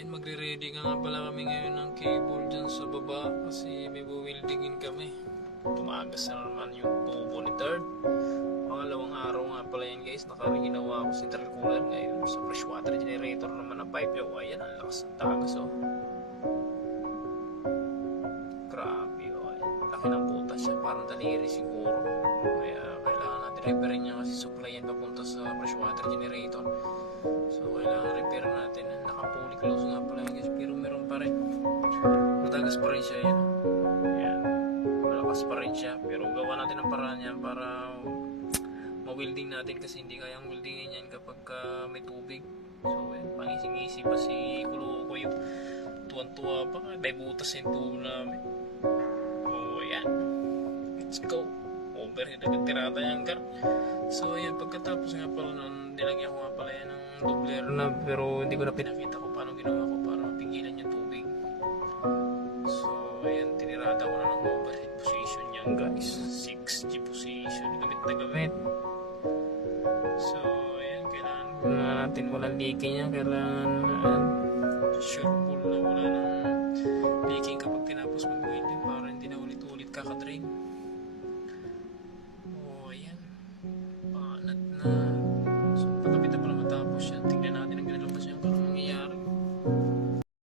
ayun, magre-ready nga pala kami ngayon ng cable dyan sa baba kasi may buwildingin kami. Tumagas na naman yung tubo ni third. Pangalawang araw nga pala yan guys, nakaginawa ko central cooler ngayon sa fresh water generator naman ng pipe. Yo, ayan, ang lakas ng tagas oh. Grabe oh, laki ng butas siya, parang daliri siguro. Kaya kailangan natin repairin niya kasi supply yan papunta sa fresh water generator. So kailangan repair natin. Naka-fully close nga pala guys, pero meron pa rin. Matagas pa rin siya yan. Yan. Malakas pa rin siya, pero gawa natin ang paraan yan para ma-welding natin kasi hindi kayang weldingin yan kapag may tubig. So pangising-isi pa si Kulo ko yung tuwan-tuwa pa. May butas yung tubo namin. So yan. Let's go. Overhead agad tirata yung gar. So yan, pagkatapos nga pala nun, nilagyan ko nga pala yan ng doubler na, pero hindi ko na pinakita ko paano ginawa ko para mapigilan yung tubig. So ayan, tinirata ko na ng overhead position yan guys, 6G position, gamit na gamit. So ayan, kailangan na natin walang leaking yan, kailangan sure full na wala ng leaking kapag tinapos mag-welding para hindi na ulit-ulit kakadrain.